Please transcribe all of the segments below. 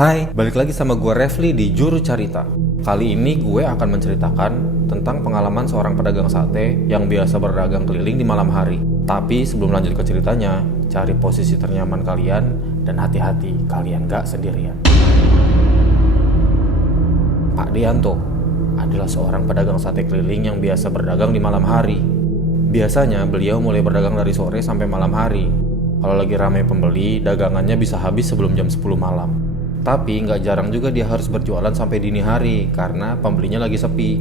Hai, balik lagi sama gue Refli di Juru Carita. Kali ini gue akan menceritakan tentang pengalaman seorang pedagang sate yang biasa berdagang keliling di malam hari. Tapi sebelum lanjut ke ceritanya, cari posisi ternyaman kalian dan hati-hati kalian gak sendirian. Pak Dianto adalah seorang pedagang sate keliling yang biasa berdagang di malam hari. Biasanya beliau mulai berdagang dari sore sampai malam hari. Kalau lagi ramai pembeli, dagangannya bisa habis sebelum jam 10 malam. Tapi nggak jarang juga dia harus berjualan sampai dini hari karena pembelinya lagi sepi.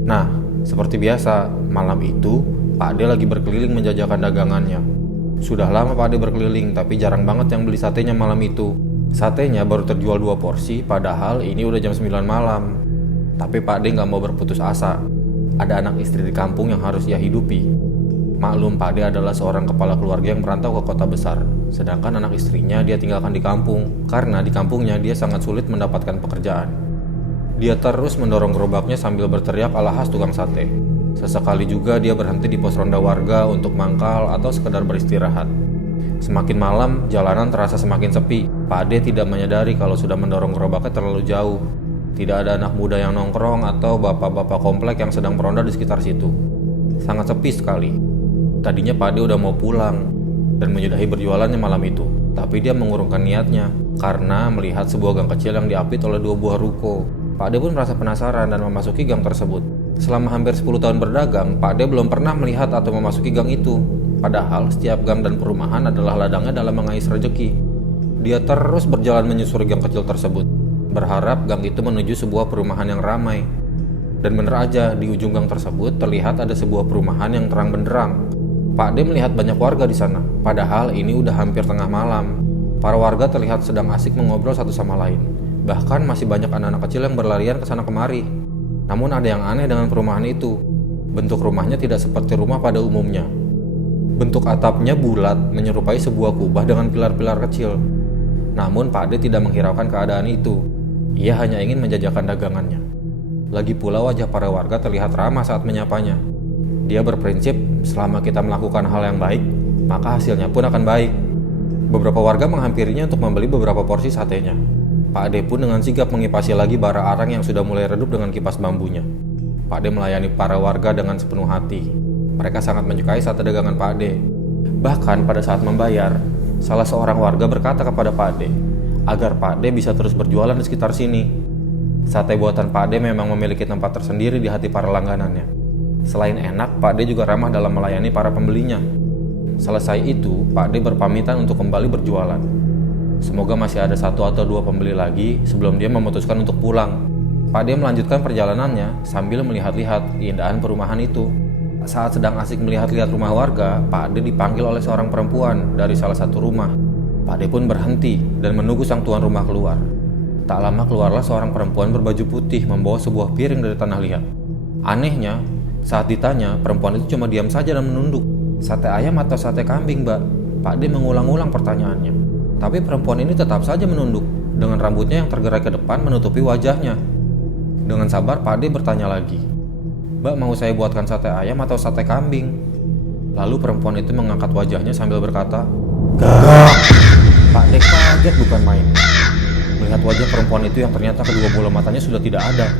Nah, seperti biasa, malam itu Pak D lagi berkeliling menjajakan dagangannya. Sudah lama Pak D berkeliling, tapi jarang banget yang beli satenya malam itu. Satenya baru terjual 2 porsi, padahal ini udah jam 9 malam. Tapi Pak D nggak mau berputus asa. Ada anak istri di kampung yang harus ia hidupi. Maklum, Pak D adalah seorang kepala keluarga yang merantau ke kota besar. Sedangkan anak istrinya dia tinggalkan di kampung, karena di kampungnya dia sangat sulit mendapatkan pekerjaan. Dia terus mendorong gerobaknya sambil berteriak ala khas tukang sate. Sesekali juga dia berhenti di pos ronda warga untuk mangkal atau sekedar beristirahat. Semakin malam, jalanan terasa semakin sepi. Pak D tidak menyadari kalau sudah mendorong gerobaknya terlalu jauh. Tidak ada anak muda yang nongkrong atau bapak-bapak komplek yang sedang meronda di sekitar situ. Sangat sepi sekali. Tadinya Pak D udah mau pulang dan menyudahi berjualannya malam itu. Tapi dia mengurungkan niatnya karena melihat sebuah gang kecil yang diapit oleh 2 buah ruko. Pak D pun merasa penasaran dan memasuki gang tersebut. Selama hampir 10 tahun berdagang, Pak D belum pernah melihat atau memasuki gang itu. Padahal setiap gang dan perumahan adalah ladangnya dalam mengais rejeki. Dia terus berjalan menyusuri gang kecil tersebut, berharap gang itu menuju sebuah perumahan yang ramai. Dan bener aja, di ujung gang tersebut terlihat ada sebuah perumahan yang terang benderang. Pak D melihat banyak warga di sana, padahal ini udah hampir tengah malam. Para warga terlihat sedang asik mengobrol satu sama lain. Bahkan masih banyak anak-anak kecil yang berlarian ke sana kemari. Namun ada yang aneh dengan perumahan itu. Bentuk rumahnya tidak seperti rumah pada umumnya. Bentuk atapnya bulat, menyerupai sebuah kubah dengan pilar-pilar kecil. Namun Pak D tidak menghiraukan keadaan itu. Ia hanya ingin menjajakan dagangannya. Lagi pula wajah para warga terlihat ramah saat menyapanya. Dia berprinsip, selama kita melakukan hal yang baik, maka hasilnya pun akan baik. Beberapa warga menghampirinya untuk membeli beberapa porsi satenya. Pak D pun dengan sigap mengipasi lagi bara arang yang sudah mulai redup dengan kipas bambunya. Pak D melayani para warga dengan sepenuh hati. Mereka sangat menyukai sate dagangan Pak D. Bahkan pada saat membayar, salah seorang warga berkata kepada Pak D, agar Pak D bisa terus berjualan di sekitar sini. Sate buatan Pak D memang memiliki tempat tersendiri di hati para langganannya. Selain enak, Pak D juga ramah dalam melayani para pembelinya. Selesai itu, Pak D berpamitan untuk kembali berjualan. Semoga masih ada 1 atau 2 pembeli lagi sebelum dia memutuskan untuk pulang. Pak D melanjutkan perjalanannya sambil melihat-lihat keindahan perumahan itu. Saat sedang asik melihat-lihat rumah warga, Pak D dipanggil oleh seorang perempuan dari salah satu rumah. Pak D pun berhenti dan menunggu sang tuan rumah keluar. Tak lama keluarlah seorang perempuan berbaju putih membawa sebuah piring dari tanah liat. Anehnya, saat ditanya, perempuan itu cuma diam saja dan menunduk. Sate ayam atau sate kambing, Mbak? Pak D mengulang-ulang pertanyaannya. Tapi perempuan ini tetap saja menunduk, dengan rambutnya yang tergerai ke depan menutupi wajahnya. Dengan sabar, Pak D bertanya lagi. Mbak, mau saya buatkan sate ayam atau sate kambing? Lalu perempuan itu mengangkat wajahnya sambil berkata, "Gak!" Pak D kaget bukan main. Melihat wajah perempuan itu yang ternyata kedua bola matanya sudah tidak ada.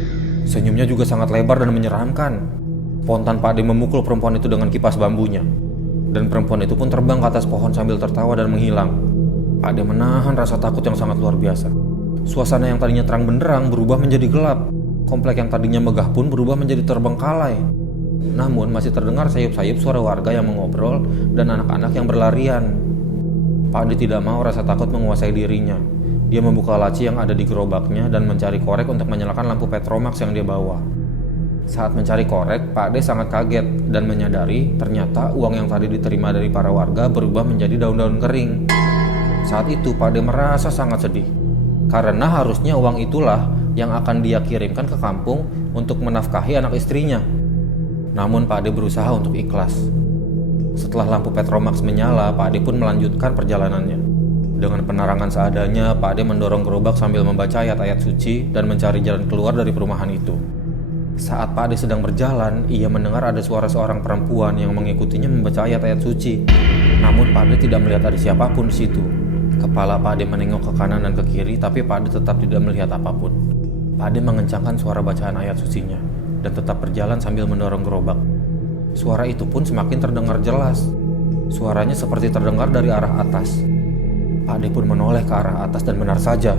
Senyumnya juga sangat lebar dan menyeramkan. Spontan Pak D memukul perempuan itu dengan kipas bambunya. Dan perempuan itu pun terbang ke atas pohon sambil tertawa dan menghilang. Pak D menahan rasa takut yang sangat luar biasa. Suasana yang tadinya terang benderang berubah menjadi gelap. Komplek yang tadinya megah pun berubah menjadi terbengkalai. Namun masih terdengar sayup-sayup suara warga yang mengobrol dan anak-anak yang berlarian. Pak D tidak mau rasa takut menguasai dirinya. Dia membuka laci yang ada di gerobaknya dan mencari korek untuk menyalakan lampu Petromax yang dia bawa. Saat mencari korek, Pak D sangat kaget dan menyadari ternyata uang yang tadi diterima dari para warga berubah menjadi daun-daun kering. Saat itu Pak D merasa sangat sedih, karena harusnya uang itulah yang akan dia kirimkan ke kampung untuk menafkahi anak istrinya. Namun Pak D berusaha untuk ikhlas. Setelah lampu Petromax menyala, Pak D pun melanjutkan perjalanannya. Dengan penerangan seadanya, Pak D mendorong gerobak sambil membaca ayat-ayat suci dan mencari jalan keluar dari perumahan itu. Saat Pak D sedang berjalan, ia mendengar ada suara seorang perempuan yang mengikutinya membaca ayat-ayat suci. Namun Pak D tidak melihat ada siapapun di situ. Kepala Pak Ade menengok ke kanan dan ke kiri, tapi Pak Ade tetap tidak melihat apapun. Pak Ade mengencangkan suara bacaan ayat sucinya dan tetap berjalan sambil mendorong gerobak. Suara itu pun semakin terdengar jelas. Suaranya seperti terdengar dari arah atas. Pak Ade pun menoleh ke arah atas dan benar saja,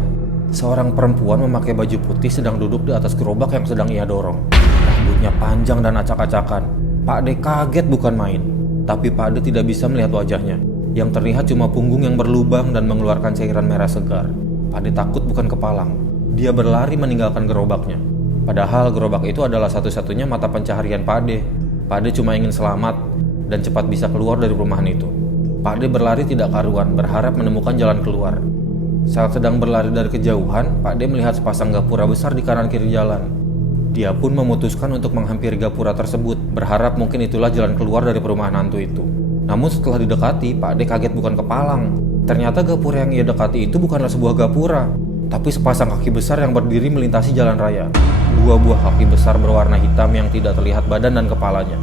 seorang perempuan memakai baju putih sedang duduk di atas gerobak yang sedang ia dorong. Rambutnya panjang dan acak-acakan. Pak Ade kaget bukan main. Tapi Pak Ade tidak bisa melihat wajahnya. Yang terlihat cuma punggung yang berlubang dan mengeluarkan cairan merah segar. Pak Ade takut bukan kepalang. Dia berlari meninggalkan gerobaknya. Padahal gerobak itu adalah satu-satunya mata pencaharian Pak Ade. Pak Ade cuma ingin selamat dan cepat bisa keluar dari perumahan itu. Pak Ade berlari tidak karuan, berharap menemukan jalan keluar. Saat sedang berlari dari kejauhan, Pak Ade melihat sepasang gapura besar di kanan kiri jalan. Dia pun memutuskan untuk menghampiri gapura tersebut, berharap mungkin itulah jalan keluar dari perumahan hantu itu. Namun setelah didekati, Pak Ade kaget bukan kepalang. Ternyata gapura yang ia dekati itu bukanlah sebuah gapura, tapi sepasang kaki besar yang berdiri melintasi jalan raya. Dua buah kaki besar berwarna hitam yang tidak terlihat badan dan kepalanya.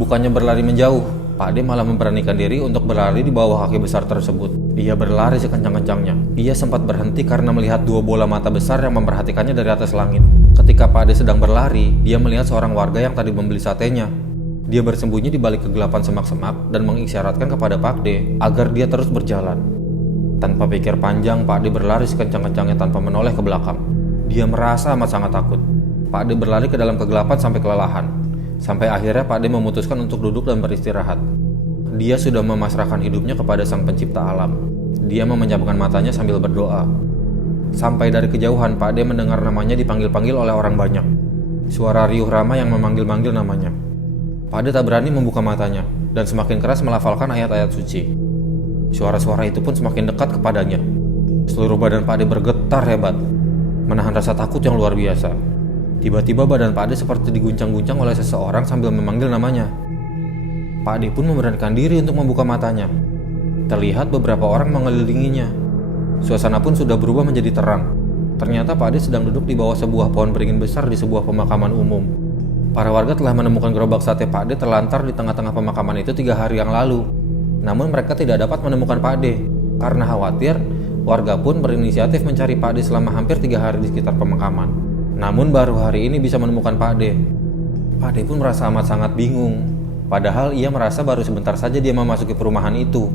Bukannya berlari menjauh, Pak Ade malah memberanikan diri untuk berlari di bawah kaki besar tersebut. Ia berlari sekencang-kencangnya. Ia sempat berhenti karena melihat dua bola mata besar yang memperhatikannya dari atas langit. Ketika Pak Ade sedang berlari, dia melihat seorang warga yang tadi membeli satenya. Dia bersembunyi di balik kegelapan semak-semak dan mengisyaratkan kepada Pak Ade agar dia terus berjalan. Tanpa pikir panjang, Pak Ade berlari sekencang-kencangnya tanpa menoleh ke belakang. Dia merasa amat sangat takut. Pak Ade berlari ke dalam kegelapan sampai kelelahan. Sampai akhirnya Pak Ade memutuskan untuk duduk dan beristirahat. Dia sudah memasrahkan hidupnya kepada Sang Pencipta alam. Dia memejamkan matanya sambil berdoa. Sampai dari kejauhan Pak Ade mendengar namanya dipanggil-panggil oleh orang banyak. Suara riuh ramai yang memanggil-manggil namanya. Pak Ade tak berani membuka matanya dan semakin keras melafalkan ayat-ayat suci. Suara-suara itu pun semakin dekat kepadanya. Seluruh badan Pak Ade bergetar hebat, menahan rasa takut yang luar biasa. Tiba-tiba badan Pak Ade seperti diguncang-guncang oleh seseorang sambil memanggil namanya. Pak Ade pun memberanikan diri untuk membuka matanya. Terlihat beberapa orang mengelilinginya. Suasana pun sudah berubah menjadi terang. Ternyata Pak Ade sedang duduk di bawah sebuah pohon beringin besar di sebuah pemakaman umum. Para warga telah menemukan gerobak sate Pak Ade terlantar di tengah-tengah pemakaman itu 3 hari yang lalu. Namun mereka tidak dapat menemukan Pak Ade. Karena khawatir, warga pun berinisiatif mencari Pak Ade selama hampir 3 hari di sekitar pemakaman. Namun baru hari ini bisa menemukan Pak Ade. Pak Ade pun merasa amat sangat bingung. Padahal ia merasa baru sebentar saja dia memasuki perumahan itu.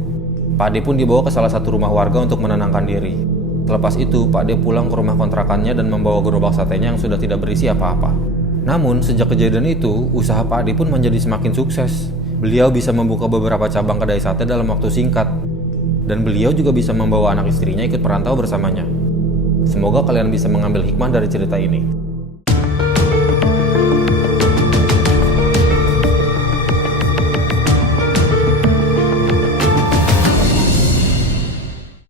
Pak Ade pun dibawa ke salah satu rumah warga untuk menenangkan diri. Selepas itu, Pak Ade pulang ke rumah kontrakannya dan membawa gerobak satenya yang sudah tidak berisi apa-apa. Namun, sejak kejadian itu, usaha Pak Ade pun menjadi semakin sukses. Beliau bisa membuka beberapa cabang kedai sate dalam waktu singkat. Dan beliau juga bisa membawa anak istrinya ikut perantau bersamanya. Semoga kalian bisa mengambil hikmah dari cerita ini.